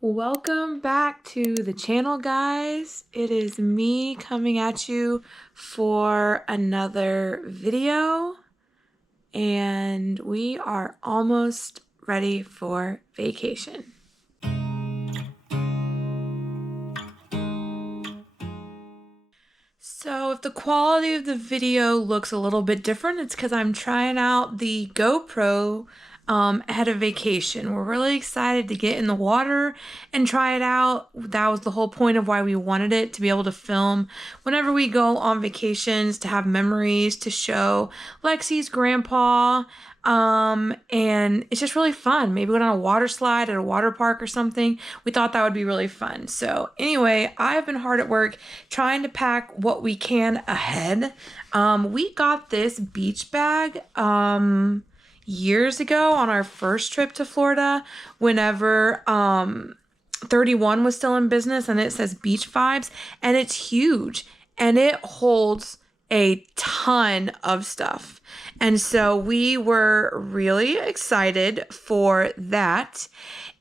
Welcome back to the channel, guys. It is me coming at you for another video, and we are almost ready for vacation. So if the quality of the video looks a little bit different, it's because I'm trying out the GoPro ahead of vacation. We're really excited to get in the water and try it out. That was the whole point of why we wanted it, to be able to film whenever we go on vacations, to have memories to show Lexi's grandpa. And it's just really fun. Maybe go on a water slide at a water park or something. We thought that would be really fun. So anyway, I've been hard at work trying to pack what we can ahead. We got this beach bag, years ago on our first trip to Florida, whenever 31 was still in business, and it says Beach Vibes, and it's huge and it holds a ton of stuff. And so we were really excited for that.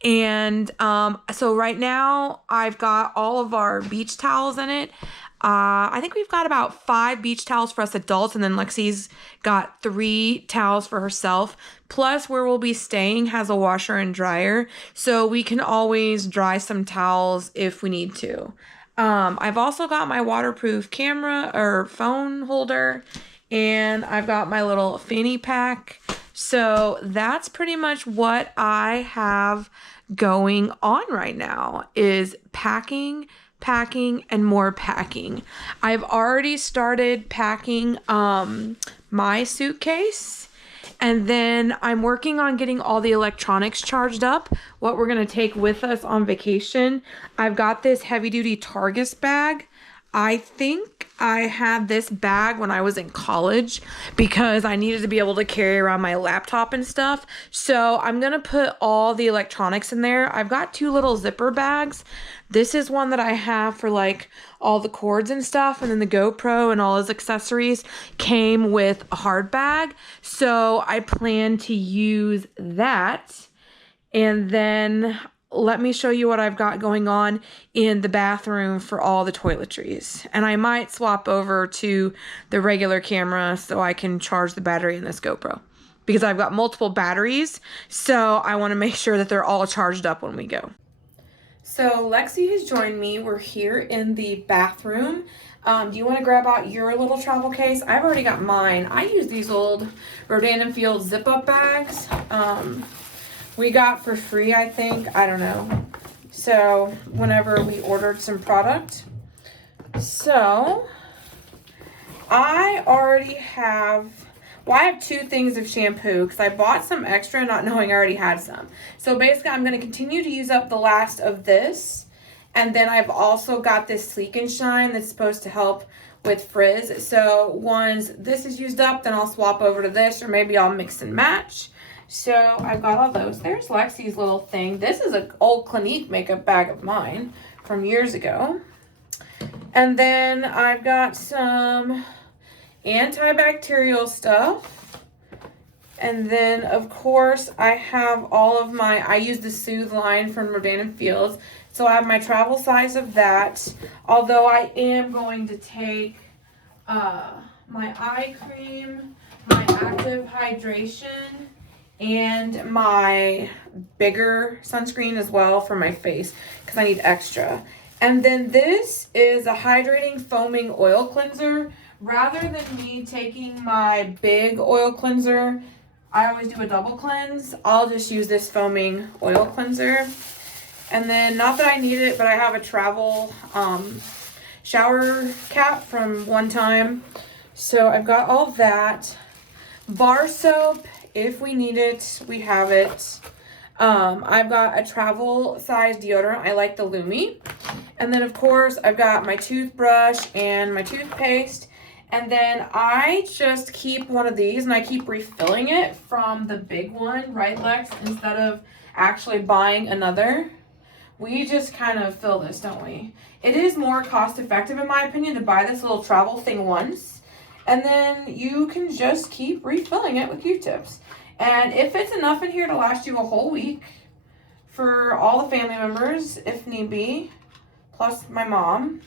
And so right now I've got all of our beach towels in it. I think we've got about 5 beach towels for us adults, and then Lexi's got 3 towels for herself. Plus, where we'll be staying has a washer and dryer, so we can always dry some towels if we need to. I've also got my waterproof camera or phone holder, and I've got my little fanny pack. So that's pretty much what I have going on right now, is packing, and more packing. I've already started packing my suitcase, and then I'm working on getting all the electronics charged up, what we're going to take with us on vacation. I've got this heavy duty Targus bag. I think I had this bag when I was in college because I needed to be able to carry around my laptop and stuff. So I'm going to put all the electronics in there. I've got 2 little zipper bags. This is one that I have for like all the cords and stuff. And then the GoPro and all his accessories came with a hard bag. So I plan to use that. And then let me show you what I've got going on in the bathroom for all the toiletries. And I might swap over to the regular camera so I can charge the battery in this GoPro, because I've got multiple batteries. So I want to make sure that they're all charged up when we go. So Lexi has joined me. We're here in the bathroom. Do you want to grab out your little travel case? I've already got mine. I use these old Rodan & Field zip-up bags. We got for free, I think. I don't know. So whenever we ordered some product. So I already have, I have 2 things of shampoo because I bought some extra not knowing I already had some. So basically I'm going to continue to use up the last of this. And then I've also got this Sleek and Shine that's supposed to help with frizz. So once this is used up, then I'll swap over to this, or maybe I'll mix and match. So I've got all those. There's Lexi's little thing. This is an old Clinique makeup bag of mine from years ago. And then I've got some antibacterial stuff. And then, of course, I have all of my, I use the Soothe line from Rodan & Fields. So I have my travel size of that. Although I am going to take my eye cream, my active hydration, and my bigger sunscreen as well for my face, because I need extra. And then this is a hydrating foaming oil cleanser. Rather than me taking my big oil cleanser, I always do a double cleanse. I'll just use this foaming oil cleanser. And then, not that I need it, but I have a travel shower cap from one time. So I've got all that. Bar soap. If we need it, we have it. I've got a travel size deodorant. I like the Lumi. And then, of course, I've got my toothbrush and my toothpaste. And then I just keep one of these, and I keep refilling it from the big one, right, Lex? Instead of actually buying another. We just kind of fill this, don't we? It is more cost effective, in my opinion, to buy this little travel thing once. And then you can just keep refilling it with Q-tips. And if it's enough in here to last you a whole week, for all the family members, if need be, plus my mom.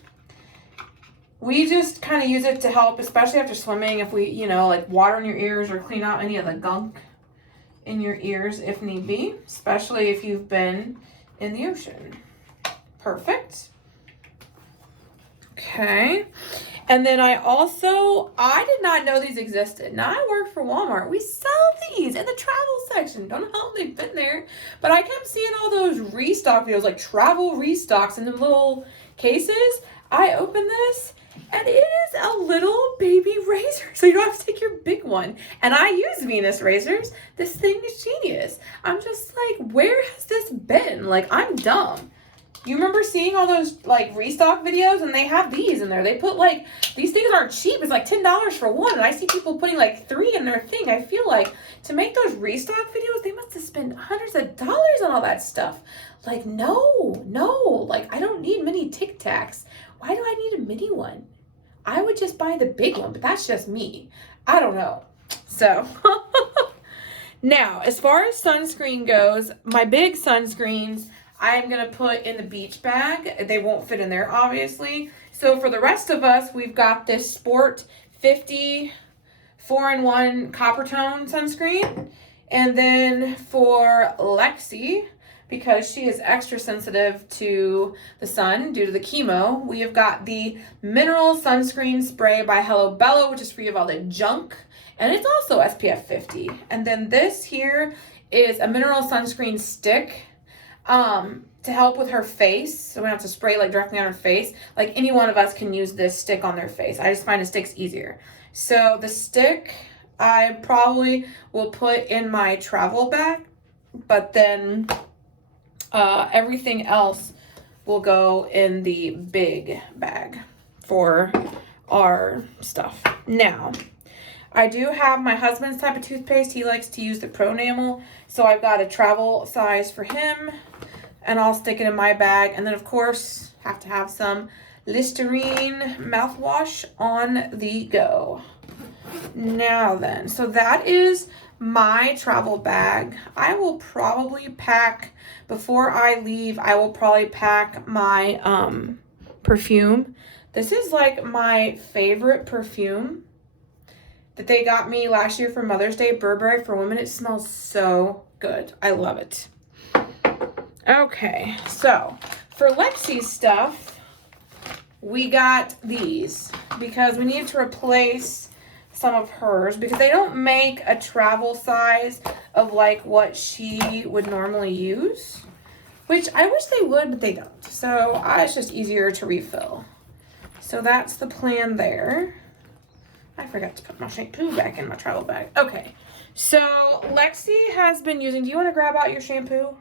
We just kind of use it to help, especially after swimming, if we, you know, like water in your ears or clean out any of the gunk in your ears if need be, especially if you've been in the ocean. Perfect. Okay. And then I did not know these existed. Now I work for Walmart. We sell these in the travel section. Don't know how long they've been there, but I kept seeing all those restock videos, like travel restocks in the little cases. I opened this and it is a little baby razor. So you don't have to take your big one. And I use Venus razors. This thing is genius. I'm just like, where has this been? Like, I'm dumb. You remember seeing all those like restock videos and they have these in there. They put like, these things aren't cheap. It's like $10 for one. And I see people putting like 3 in their thing. I feel like to make those restock videos, they must have spent hundreds of dollars on all that stuff. Like, no, like I don't need mini Tic Tacs. Why do I need a mini one? I would just buy the big one, but that's just me. I don't know. So now, as far as sunscreen goes, my big sunscreens, I'm going to put in the beach bag. They won't fit in there, obviously. So for the rest of us, we've got this Sport 50 4-in-1 copper tone sunscreen. And then for Lexi, because she is extra sensitive to the sun due to the chemo, we have got the mineral sunscreen spray by Hello Bello, which is free of all the junk. And it's also SPF 50. And then this here is a mineral sunscreen stick. To help with her face, so we don't have to spray like directly on her face. Like any one of us can use this stick on their face. I just find it sticks easier. So the stick I probably will put in my travel bag, but then everything else will go in the big bag for our stuff. Now, I do have my husband's type of toothpaste. He likes to use the Pro Enamel, so I've got a travel size for him. And I'll stick it in my bag. And then, of course, have to have some Listerine mouthwash on the go. Now then, so that is my travel bag. I will probably pack, before I leave, I will probably pack my perfume. This is like my favorite perfume that they got me last year for Mother's Day, Burberry for Women. It smells so good. I love it. Okay, so for Lexi's stuff, we got these because we needed to replace some of hers because they don't make a travel size of like what she would normally use, which I wish they would, but they don't. So it's just easier to refill. So that's the plan there. I forgot to put my shampoo back in my travel bag. Okay, so Lexi has been using, do you want to grab out your shampoo?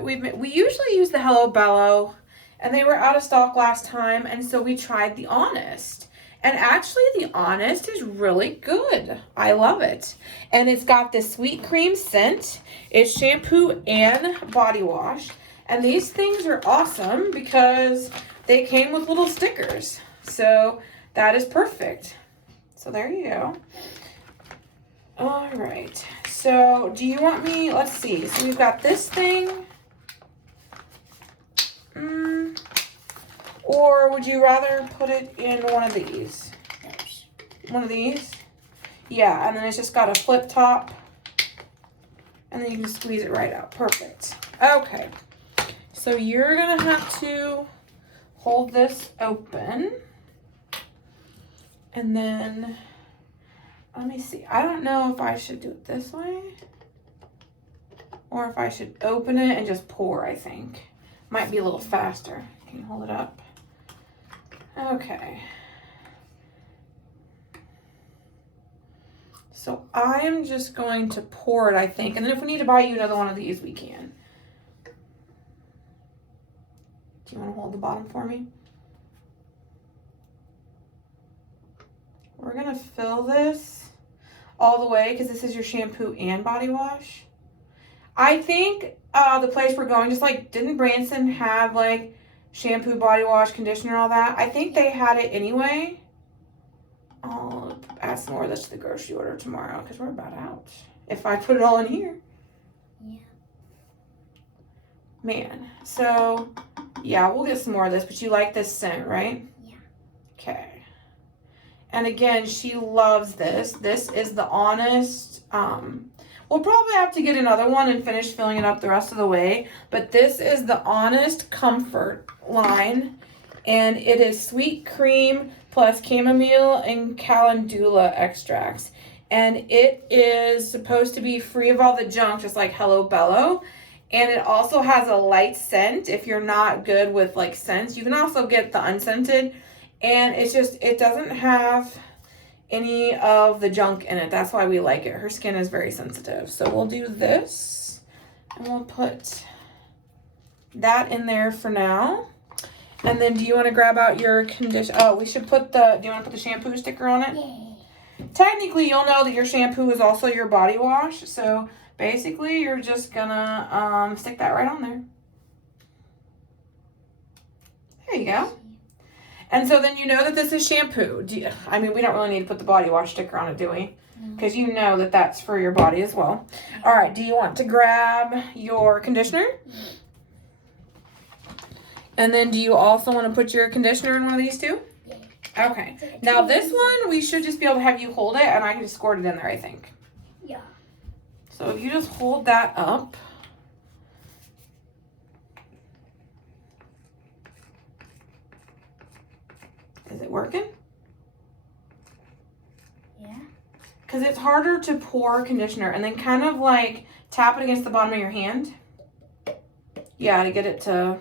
We usually use the Hello Bello, and they were out of stock last time, and so we tried the Honest. And actually, the Honest is really good. I love it. And it's got this sweet cream scent. It's shampoo and body wash. And these things are awesome because they came with little stickers. So that is perfect. So there you go. All right. So do you want me, let's see. So we've got this thing. Or would you rather put it in one of these? One of these? Yeah, and then it's just got a flip top. And then you can squeeze it right out. Perfect. Okay. So you're going to have to hold this open. And then, let me see. I don't know if I should do it this way. Or if I should open it and just pour, I think. Might be a little faster. Can you hold it up? Okay. So I am just going to pour it, I think. And then if we need to buy you another one of these, we can. Do you want to hold the bottom for me? We're going to fill this all the way because this is your shampoo and body wash. I think the place we're going, just like, didn't Branson have like shampoo, body wash, conditioner, all that? I think they had it anyway. I'll add some more of this to the grocery order tomorrow because we're about out. If I put it all in here. Yeah. Man, so yeah, we'll get some more of this, but you like this scent, right? Yeah. Okay. And again, she loves this. This is the Honest. We'll probably have to get another one and finish filling it up the rest of the way. But this is the Honest Comfort line. And it is sweet cream plus chamomile and calendula extracts. And it is supposed to be free of all the junk, just like Hello Bello. And it also has a light scent if you're not good with like scents. You can also get the unscented. And it's just, it doesn't have any of the junk in it. That's why we like it. Her skin is very sensitive. So we'll do this. And we'll put that in there for now. And then do you want to grab out your conditioner? Oh, we should put the, do you want to put the shampoo sticker on it? Yay. Technically, you'll know that your shampoo is also your body wash. So basically, you're just gonna stick that right on there. There you go. And so then you know that this is shampoo. I mean, we don't really need to put the body wash sticker on it, do we? Because you know that that's for your body as well. All right, do you want to grab your conditioner? And then do you also want to put your conditioner in one of these two? Yeah. Okay. Now this one, we should just be able to have you hold it, and I can just squirt it in there, I think. Yeah. So if you just hold that up. Is it working? Yeah. Because it's harder to pour conditioner and then kind of like tap it against the bottom of your hand. Yeah, to get it to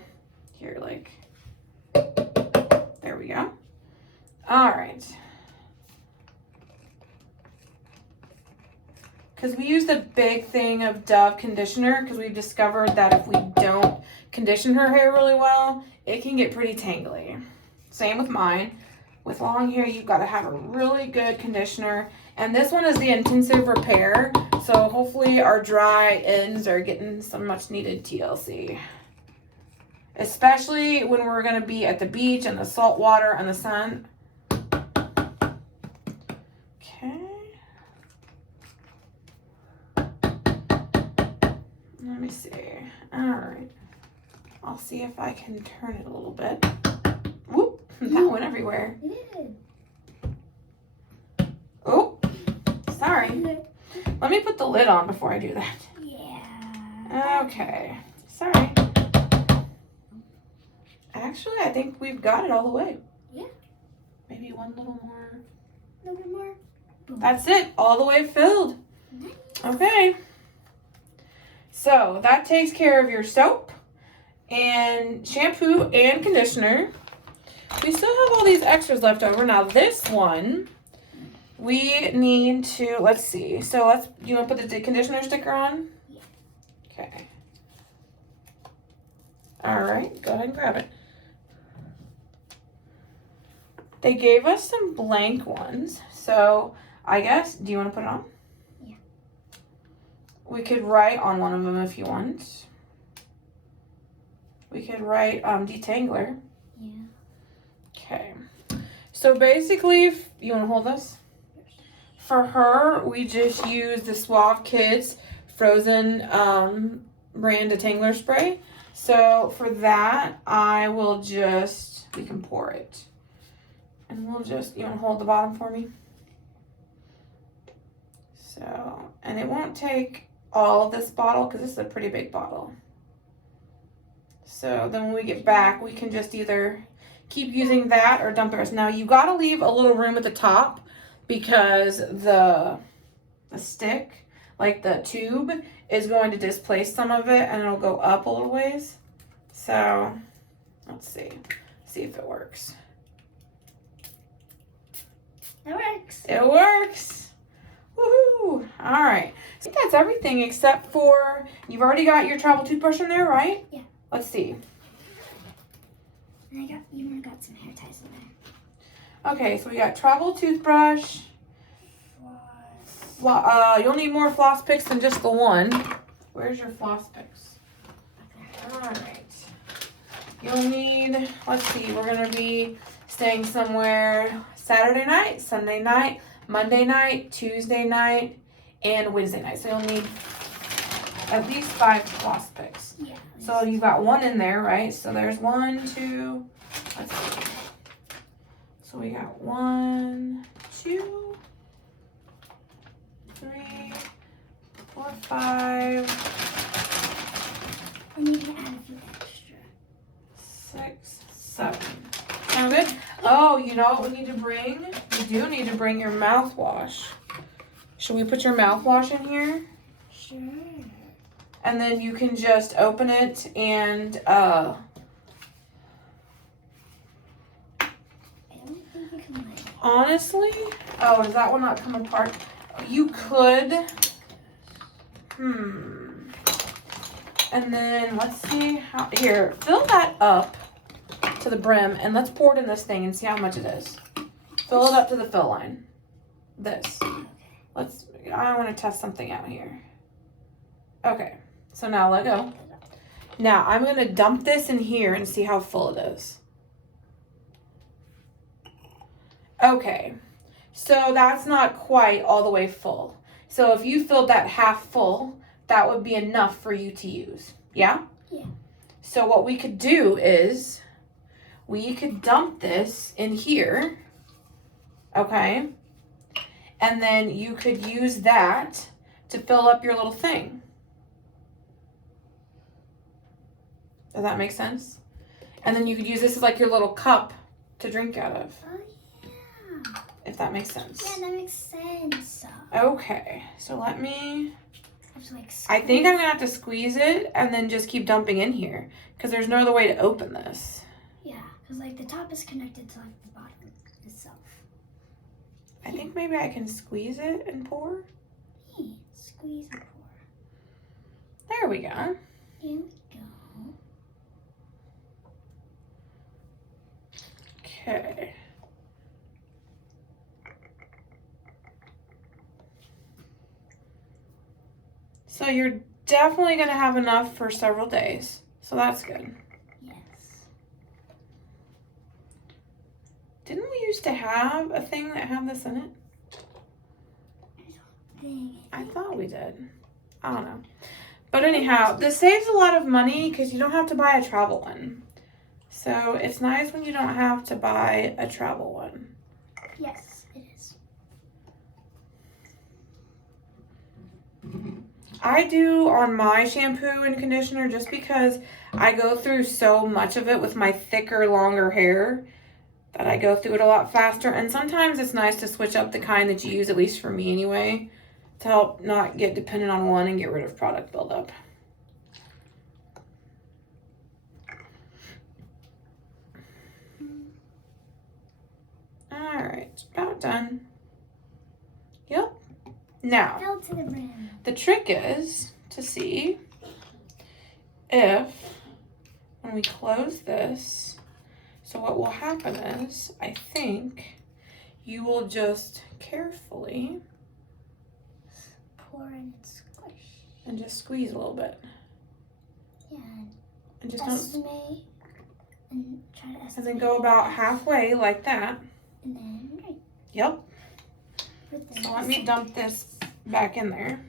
here, like, there we go. All right. Because we use the big thing of Dove conditioner because we've discovered that if we don't condition her hair really well, it can get pretty tangly. Same with mine. With long hair, you've got to have a really good conditioner. And this one is the intensive repair. So hopefully our dry ends are getting some much needed TLC. Especially when we're going to be at the beach and the salt water and the sun. Okay. Let me see. All right. I'll see if I can turn it a little bit. Whoop. That went everywhere. Oh, sorry. Let me put the lid on before I do that. Yeah. Okay. Sorry. Actually, I think we've got it all the way. Yeah. Maybe one little more. A little bit more. Boom. That's it. All the way filled. Nice. Okay. So that takes care of your soap and shampoo and conditioner. We still have all these extras left over. Now this one, we need to, let's see. So do you want to put the conditioner sticker on? Yeah. Okay. All right, go ahead and grab it. They gave us some blank ones. So I guess, do you want to put it on? Yeah. We could write on one of them if you want. We could write detangler. Yeah. Okay. So basically, you want to hold this? For her, we just use the Suave Kids Frozen brand detangler spray. So for that, I will just, we can pour it. And we'll just, you want to hold the bottom for me? So, and it won't take all of this bottle because this is a pretty big bottle. So then when we get back, we can just either keep using that or dump the rest. Now you got to leave a little room at the top because the stick, like the tube, is going to displace some of it and it'll go up a little ways. So let's see if it works. It works. It works. Woohoo! All right. I think that's everything except for, you've already got your travel toothbrush in there, right? Yeah. Let's see. And I even got some hair ties in there. Okay, so we got travel toothbrush. You'll need more floss picks than just the one. Where's your floss picks? All right. You'll need, let's see, we're going to be staying somewhere Saturday night, Sunday night, Monday night, Tuesday night, and Wednesday night. So you'll need at least 5 floss picks. Yeah. So you got one in there, right? So there's 1, 2, let's see. So we got 1, 2, 3, 4, 5. We need to add a few extra. 6, 7. Sound good? Oh, you know what we need to bring? You do need to bring your mouthwash. Should we put your mouthwash in here? Sure. And then you can just open it and I don't think you can like. honestly, oh, does that one not come apart? You could. And then let's see how, here, fill that up to the brim and let's pour it in this thing and see how much it is. Fill it up to the fill line. This. I want to test something out here. Okay, so now let go. Now I'm going to dump this in here and see how full it is. Okay, so that's not quite all the way full. So if you filled that half full, that would be enough for you to use. Yeah? Yeah. So what we could do is we could dump this in here. Okay? And then you could use that to fill up your little thing. Does that make sense? And then you could use this as like your little cup to drink out of. Oh, yeah. If that makes sense. Yeah, that makes sense. Okay, so let me, Like, I think I'm gonna have to squeeze it and then just keep dumping in here because there's no other way to open this. Yeah, because like the top is connected to like the bottom itself. I think maybe I can squeeze it and pour. Yeah, squeeze and pour. There we go. Here we go. Okay. So you're definitely gonna have enough for several days. So that's good. Yes. Didn't we used to have a thing that had this in it? I thought we did. I don't know. But anyhow, this saves a lot of money because you don't have to buy a travel one. So it's nice when you don't have to buy a travel one. Yes, it is. I do on my shampoo and conditioner just because I go through so much of it with my thicker, longer hair that I go through it a lot faster. And sometimes it's nice to switch up the kind that you use, at least for me anyway, to help not get dependent on one and get rid of product buildup. All right, about done. Yep. Now, Fell to the brim. the trick is to see if when we close this, so what will happen is, I think you will just carefully Pour and squish. and just squeeze a little bit. Yeah. And just don't, Estimate. And try to estimate. and then go about halfway like that. And then right. Yep. Put this. So let me dump this back in there.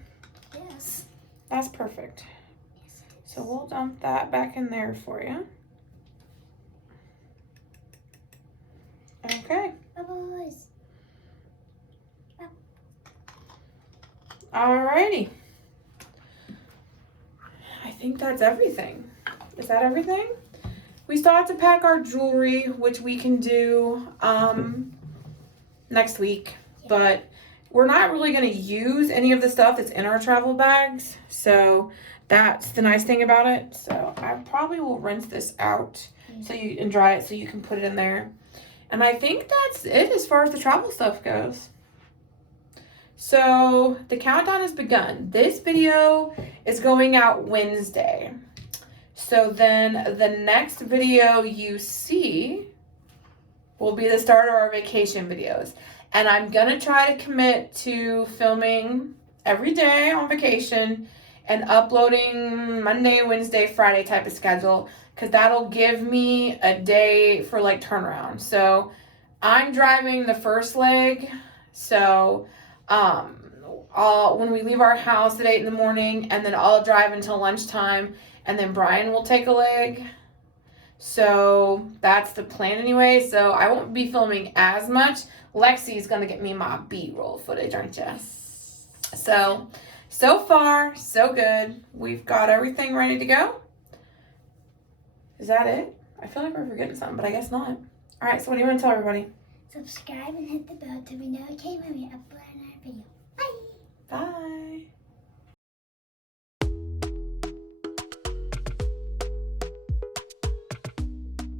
Yes. That's perfect. Yes, it is. So we'll dump that back in there for you. Okay. Bubbles. Alrighty. I think that's everything. Is that everything? We still have to pack our jewelry, which we can do next week. But we're not really going to use any of the stuff that's in our travel bags. So that's the nice thing about it. So I probably will rinse this out and dry it so you can put it in there. And I think that's it as far as the travel stuff goes. So the countdown has begun. This video is going out Wednesday. So then the next video you see will be the start of our vacation videos. And I'm going to try to commit to filming every day on vacation and uploading Monday, Wednesday, Friday type of schedule, because that'll give me a day for like turnaround. So I'm driving the first leg. So when we leave our house at 8 in the morning, and then I'll drive until lunchtime, and then Brian will take a leg. So that's the plan anyway. So I won't be filming as much. Lexi's gonna get me my B-roll footage, aren't you? So far, so good. We've got everything ready to go. Is that it? I feel like we're forgetting something, but I guess not. All right, so what do you want to tell everybody? Subscribe and hit the bell to be notified when we upload our video.